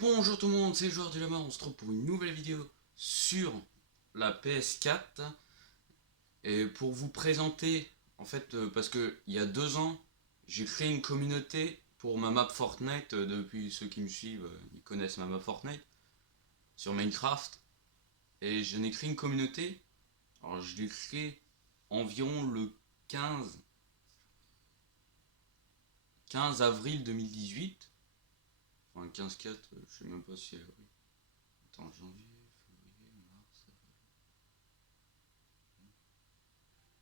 Bonjour tout le monde, c'est le joueur du Lama, on se retrouve pour une nouvelle vidéo sur la PS4 et pour vous présenter, en fait, parce que il y a 2 ans, j'ai créé une communauté pour ma map Fortnite, depuis ceux qui me suivent, ils connaissent ma map Fortnite, sur Minecraft, et j'en ai créé une communauté, alors je l'ai créé environ le 15, 15 avril 2018, enfin 15-4, je sais même pas si c'est avril, attends, janvier, février, mars,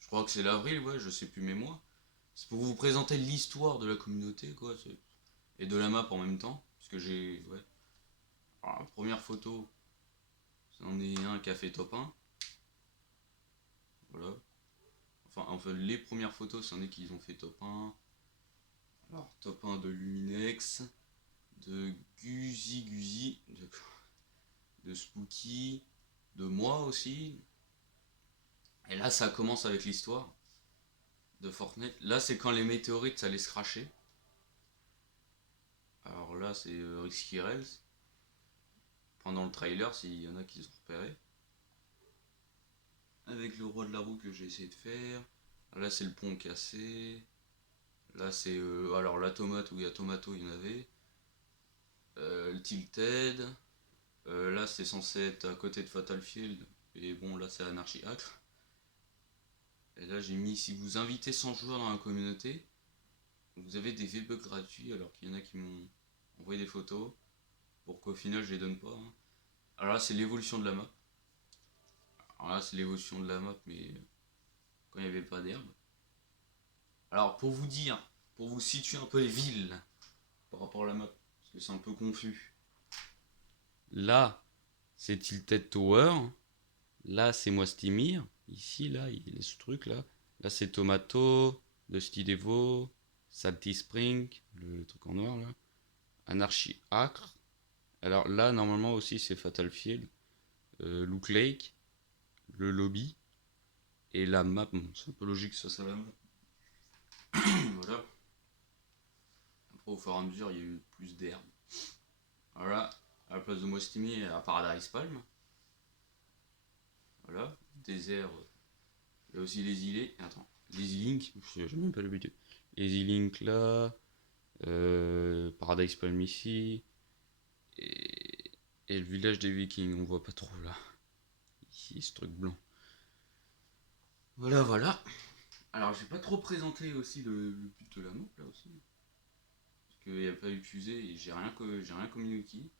je crois que c'est l'avril, ouais, je sais plus mes mois. C'est pour vous présenter l'histoire de la communauté, quoi, et de la map en même temps. Parce que j'ai. Ouais. Alors, la première photo, c'en est un qui a fait top 1. Voilà. Enfin, les premières photos, c'en est qu'ils ont fait top 1. Alors, top 1 de Luminex, de Guzi, de Spooky, de moi aussi. Et là, ça commence avec l'histoire de Fortnite. Là, c'est quand les météorites, ça allait se cracher. Alors là, c'est Risky Rels. Pendant le trailer, s'il y en a qui se repéraient. Avec le roi de la roue que j'ai essayé de faire. Là, c'est le pont cassé. Là, c'est. Alors, la tomate où il y a tomato, il y en avait. Le tilted. Là, c'est censé être à côté de Fatal Field. Et bon, là, c'est Anarchy Acre. Et là, j'ai mis si vous invitez 100 joueurs dans la communauté, vous avez des V-Bucks gratuits, alors qu'il y en a qui m'ont envoyé des photos. Pour qu'au final, je les donne pas, hein. Alors là, c'est l'évolution de la map. Alors là, c'est l'évolution de la map, mais quand il n'y avait pas d'herbe. Alors, pour vous dire, pour vous situer un peu les villes par rapport à la map, parce que c'est un peu confus. Là, c'est Tilted Tower. Là, c'est Moistimir. Ici, là, il y a ce truc là. Là, c'est Tomato, Dusty Devo, Salty Spring, le truc en noir là. Anarchy Acre. Alors là, normalement aussi, c'est Fatal Field. Look Lake, le lobby. Et la map, bon, c'est un peu logique que ça soit la map. Voilà. Après, au fur et à mesure, il y a eu plus d'herbe. Voilà. À la place de Moistimi, à Paradise Palm. Voilà. Désert. Il y a aussi les îlets. Attends. Les e-link. J'ai même pas l'habitude. Les e-link là. Paradise Palm ici. Et, et le village des Vikings. On voit pas trop là. Ici, ce truc blanc. Voilà, voilà. Alors, j'ai pas trop présenté aussi le but de la map là aussi. Parce qu'il n'y a pas eu de fusée et j'ai rien communiqué.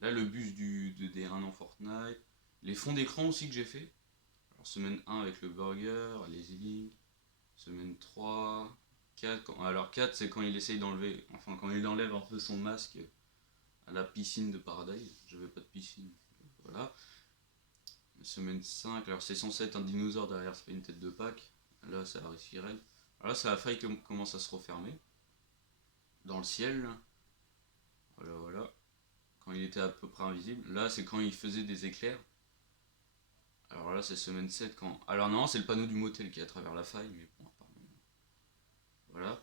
Là, le bus de D1 en Fortnite. Les fonds d'écran aussi que j'ai fait. Alors, semaine 1 avec le burger, les e semaine 3, 4. Alors, 4, c'est quand il essaye d'enlever. Enfin, quand il enlève un peu son masque à la piscine de Paradise. J'avais pas de piscine. Voilà. Semaine 5, alors c'est censé être un dinosaure derrière, c'est pas une tête de Pâques. Là, ça a Firel. Alors là, c'est la faille qui commence à se refermer. Dans le ciel. Voilà, voilà. Quand il était à peu près invisible. Là, c'est quand il faisait des éclairs. Alors là, c'est semaine 7 quand. Alors non, c'est le panneau du motel qui est à travers la faille, mais bon, apparemment. Voilà.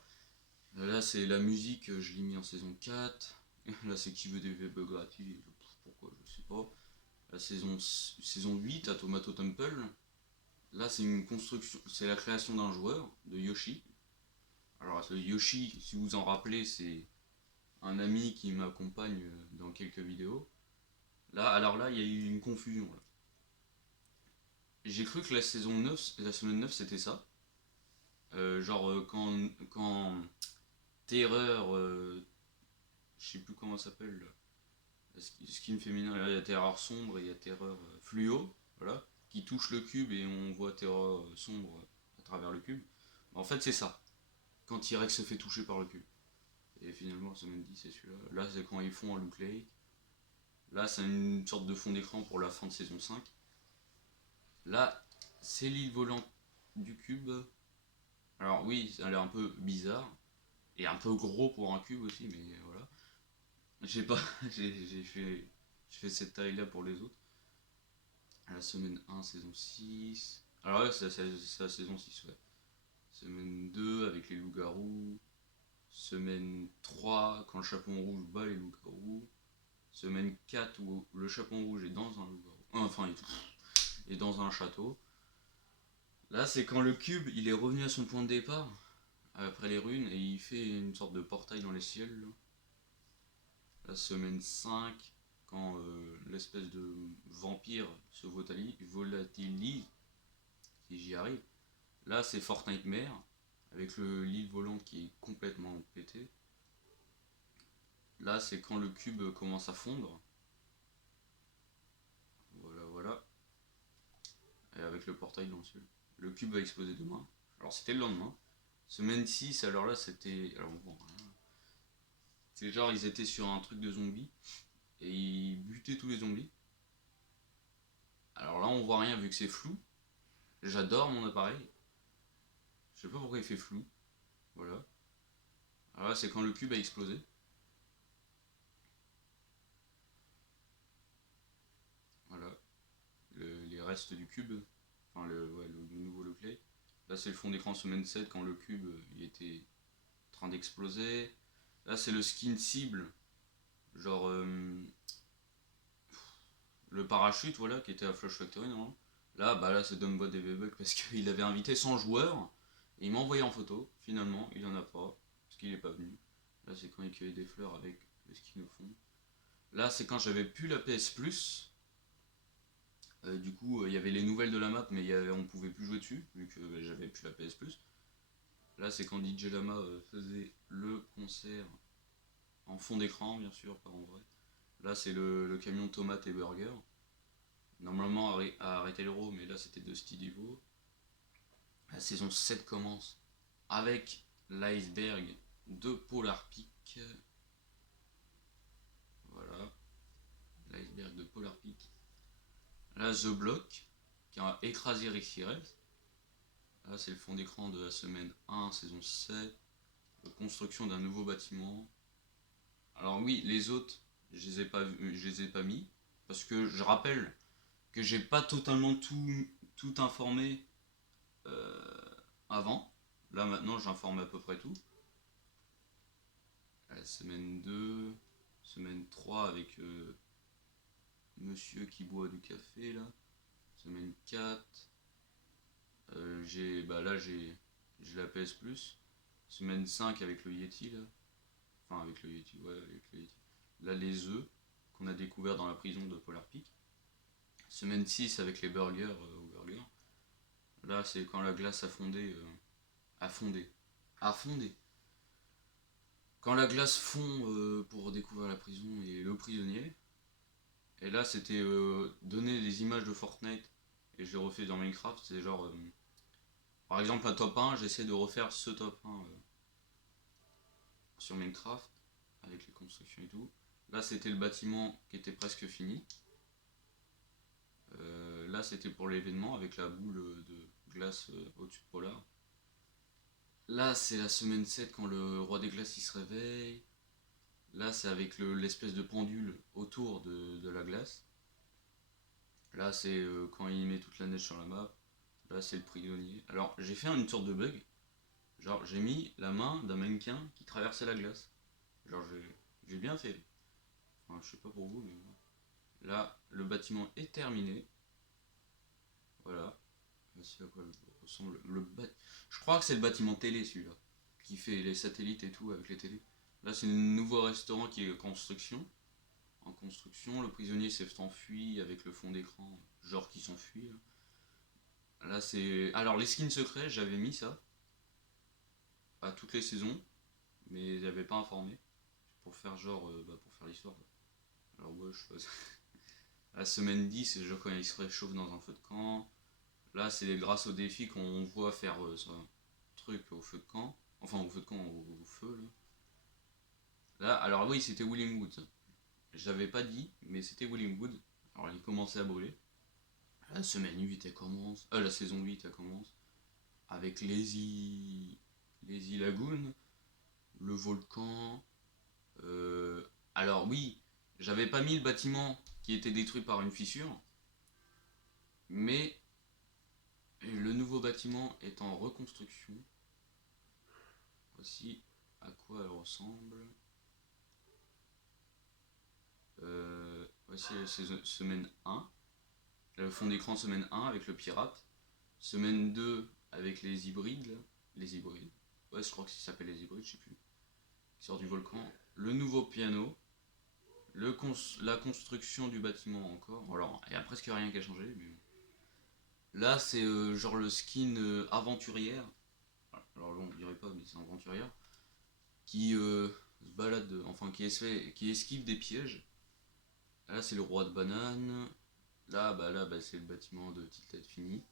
Là, c'est la musique, je l'ai mis en saison 4. Là, c'est qui veut des bugs gratuits. Pourquoi, je sais pas. La saison 8 à Tomato Temple. Là, c'est une construction, c'est la création d'un joueur, de Yoshi. Alors, ce Yoshi, si vous en rappelez, c'est un ami qui m'accompagne dans quelques vidéos. Là, alors là, il y a eu une confusion. Là. J'ai cru que la saison 9, la semaine 9, c'était ça. Genre, quand Terreur, je sais plus comment ça s'appelle, skin féminin, là, il y a Terreur sombre et il y a Terreur fluo, voilà, qui touche le cube et on voit Terreur sombre à travers le cube. En fait, c'est ça, quand T-Rex se fait toucher par le cube. Et finalement, la semaine 10, c'est celui-là. Là, c'est quand ils font un look lake. Là, c'est une sorte de fond d'écran pour la fin de saison 5. Là, c'est l'île volante du cube. Alors oui, ça a l'air un peu bizarre. Et un peu gros pour un cube aussi, mais voilà. J'ai pas. J'ai fait cette taille là pour les autres. La semaine 1, saison 6. Alors ouais, c'est la saison 6, ouais. Semaine 2 avec les loups-garous. Semaine 3, quand le chaperon rouge bat les loups-garous. Semaine 4 où le Chaperon Rouge est dans un loup-garou. Enfin, est dans un château. Là, c'est quand le cube il est revenu à son point de départ, après les runes, et il fait une sorte de portail dans les ciels. Là. La semaine 5, quand l'espèce de vampire se volatilise, si j'y arrive. Là, c'est Fortnite Mare, avec l'île volante qui est complètement pété. Là, c'est quand le cube commence à fondre. Voilà, voilà. Et avec le portail dans le ciel. Le cube va exploser demain. Alors, c'était le lendemain. Semaine 6, alors là, c'était. Alors, on voit rien. C'est genre, ils étaient sur un truc de zombies. Et ils butaient tous les zombies. Alors là, on voit rien vu que c'est flou. J'adore mon appareil. Je sais pas pourquoi il fait flou. Voilà. Alors là, c'est quand le cube a explosé. Voilà. Les restes du cube. Enfin, le nouveau Leclerc. Là, c'est le fond d'écran semaine 7 quand le cube il était en train d'exploser. Là, c'est le skin cible. Genre. Le parachute, voilà, qui était à Flash Factory, non. Là, bah là, c'est Dumbot et V-Buck parce qu'il avait invité 100 joueurs. Et il m'a envoyé en photo. Finalement, il en a pas. Parce qu'il est pas venu. Là, c'est quand il cueillait des fleurs avec le skin au fond. Là, c'est quand j'avais plus la PS Plus. Du coup, il y avait les nouvelles de la map, mais on pouvait plus jouer dessus, vu que j'avais plus la PS Plus. Là, c'est quand DJ Lama faisait le concert en fond d'écran, bien sûr, pas en vrai. Là, c'est le camion tomate et burger. Normalement, à arrêter l'euro, mais là, c'était de Stidivo. La saison 7 commence avec l'iceberg de Polar Peak. Voilà, l'iceberg de Polar Peak. Là, The Block, qui a écrasé Rick Cyril. Là, c'est le fond d'écran de la semaine 1, saison 7. La construction d'un nouveau bâtiment. Alors oui, les autres, je les ai pas mis. Parce que je rappelle que j'ai pas totalement tout informé avant. Là maintenant j'informe à peu près tout. La semaine 2, semaine 3 avec monsieur qui boit du café là. Semaine 4, j'ai la PS Plus. Semaine 5 avec le Yeti là. Enfin avec le Yeti, ouais avec le Yeti. Là les œufs qu'on a découvert dans la prison de Polar Peak. Semaine 6 avec les burgers au burger. Là c'est quand la glace a fondé. A fondé. A fondé. Quand la glace fond pour découvrir la prison et le prisonnier. Et là, c'était donner des images de Fortnite et je les refais dans Minecraft. C'est genre, par exemple, un top 1, j'essaie de refaire ce top 1 sur Minecraft avec les constructions et tout. Là, c'était le bâtiment qui était presque fini. Là, c'était pour l'événement avec la boule de glace au-dessus de Polar. Là, c'est la semaine 7 quand le roi des glaces il se réveille. Là, c'est avec l'espèce de pendule autour de la glace. Là, c'est quand il met toute la neige sur la map. Là, c'est le prisonnier. Alors, j'ai fait une sorte de bug. Genre, j'ai mis la main d'un mannequin qui traversait la glace. Genre, j'ai bien fait. Enfin, je sais pas pour vous, mais moi. Là, le bâtiment est terminé. Voilà. Voici à quoi ressemble Je crois que c'est le bâtiment télé, celui-là. Qui fait les satellites et tout avec les télés. Là, c'est un nouveau restaurant qui est en construction. Le prisonnier s'est enfui avec le fond d'écran, genre qui s'enfuit. Là, c'est. Alors, les skins secrets, j'avais mis ça à toutes les saisons, mais j'avais pas informé pour faire genre, pour faire l'histoire. Alors, ouais, je sais La semaine 10, c'est genre quand il se réchauffe dans un feu de camp. Là, c'est grâce au défi qu'on voit faire ce truc au feu de camp. Enfin, au feu de camp, au feu, là. Là, alors oui, c'était William Wood. J'avais pas dit, mais c'était William Wood. Alors, il commençait à brûler. La semaine 8, elle commence. La saison 8, elle commence. Avec Lazy Lagoon, le volcan. Alors, oui, j'avais pas mis le bâtiment qui était détruit par une fissure. Mais le nouveau bâtiment est en reconstruction. Voici à quoi elle ressemble. c'est semaine 1. Le fond d'écran semaine 1 avec le pirate. Semaine 2 avec les hybrides. Là. Les hybrides. Ouais, je crois que ça s'appelle les hybrides, je sais plus. Qui sort du volcan. Le nouveau piano. La construction du bâtiment encore. Alors, il n'y a presque rien qui a changé. Mais... Là, c'est genre le skin aventurière. Alors là, on dirait pas, mais c'est aventurière. Qui se balade, enfin qui esquive des pièges. Là, c'est le roi de banane. Là, c'est le bâtiment de Tilted fini.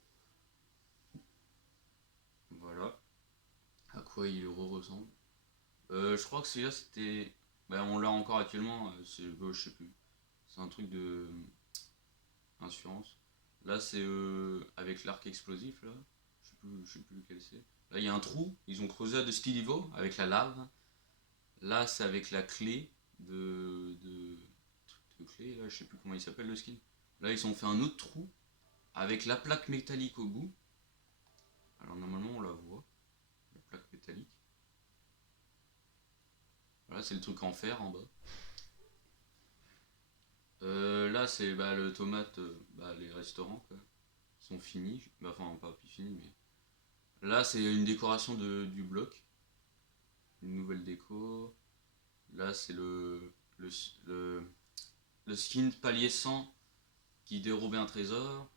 Voilà. À quoi il ressemble. Je crois que celui-là, c'était... Bah, on l'a encore actuellement, je sais plus. C'est un truc de... Assurance. Là, c'est avec l'arc explosif, là. Je sais plus lequel c'est. Là, il y a un trou. Ils ont creusé de style niveau avec la lave. Là, c'est avec la clé de clé. Là, je sais plus comment il s'appelle le skin. Là, ils ont fait un autre trou avec la plaque métallique au bout. Alors, normalement, on la voit. La plaque métallique. Voilà, c'est le truc en fer en bas. Là, c'est le tomate, les restaurants, quoi. Ils sont finis. Enfin, pas finis, mais. Là, c'est une décoration du bloc. Une nouvelle déco. Là, c'est le skin palier 100 qui dérobait un trésor.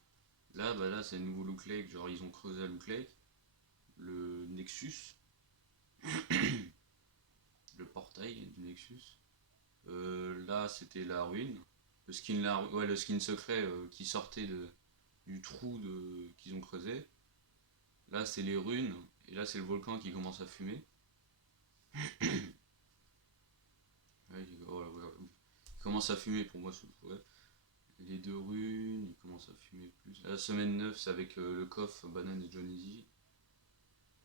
Là, c'est le nouveau Loot Lake. Genre, ils ont creusé à Loot Lake. Le Nexus. Le portail du Nexus. Là, c'était la ruine. Le skin secret qui sortait du trou qu'ils ont creusé. Là, c'est les runes. Et là, c'est le volcan qui commence à fumer. Ouais, il commence à fumer pour moi. Ouais. Les deux runes, il commence à fumer plus. La semaine 9, c'est avec le coffre, Banane et Johnny Z.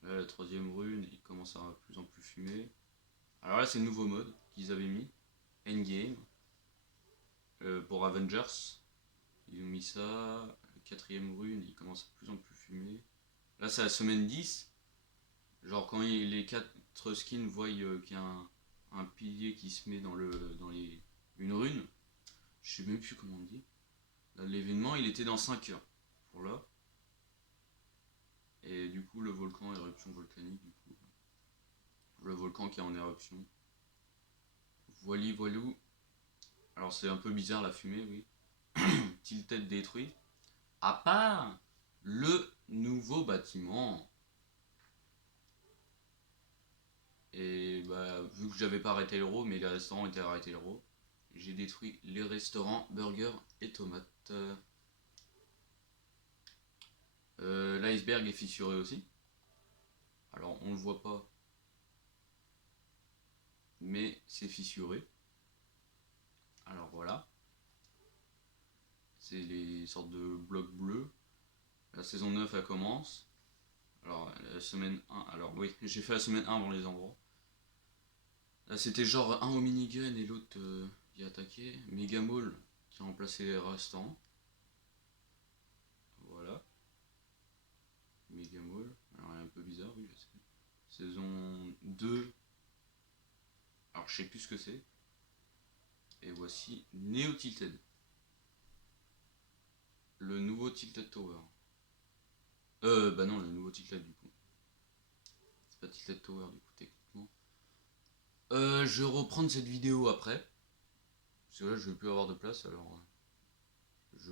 Là, la troisième rune, il commence à plus en plus fumer. Alors là, c'est le nouveau mode qu'ils avaient mis. Endgame. Pour Avengers. Ils ont mis ça. La quatrième rune, il commence à plus en plus fumer. Là, c'est la semaine 10. Genre, quand les 4 skins voient qu'il y a un pilier qui se met dans une rune. Je sais même plus comment on dit. Là, l'événement, il était dans 5 heures. Pour là. Et du coup, le volcan, éruption volcanique, du coup. Le volcan qui est en éruption. Voilou. Alors, c'est un peu bizarre la fumée, oui. Tilted détruit. À part le nouveau bâtiment. Et vu que j'avais pas arrêté l'euro, mais les restaurants étaient arrêtés l'euro, j'ai détruit les restaurants burgers et tomates. L'iceberg est fissuré aussi. Alors on le voit pas, mais c'est fissuré. Alors voilà. C'est les sortes de blocs bleus. La saison 9 elle commence. Alors la semaine 1, alors oui, j'ai fait la semaine 1 dans les endroits. Là c'était genre un au minigun et l'autre y attaquait. Megamall qui a remplacé les restaurants. Voilà. Megamall. Alors elle est un peu bizarre, oui, je sais. Saison 2. Alors je sais plus ce que c'est. Et voici Neo Tilted. Le nouveau Tilted Tower. Non, le nouveau Tilted du coup. C'est pas Tilted Tower du coup, techniquement. Je vais reprendre cette vidéo après. Parce que là, je vais plus avoir de place, alors. Je